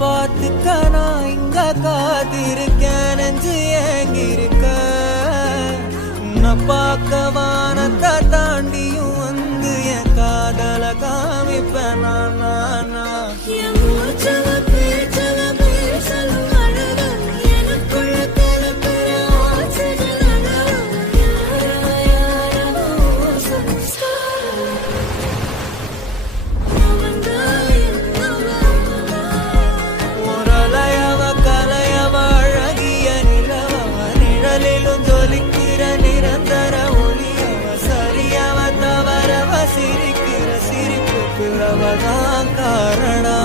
பார்த்துக்க நான் இங்க காத்திருக்கேன் நெஞ்சு ஏங்கிருக்க உன்னை பார்க்க வானத்தை தாண்டியும் வந்து என் காதல காமிப்பேன் நான் நிரந்தர ஒளியவ சரியவ தவறவ சிரிக்கிற சிரிப்புக்கு அவதான் காரணம்.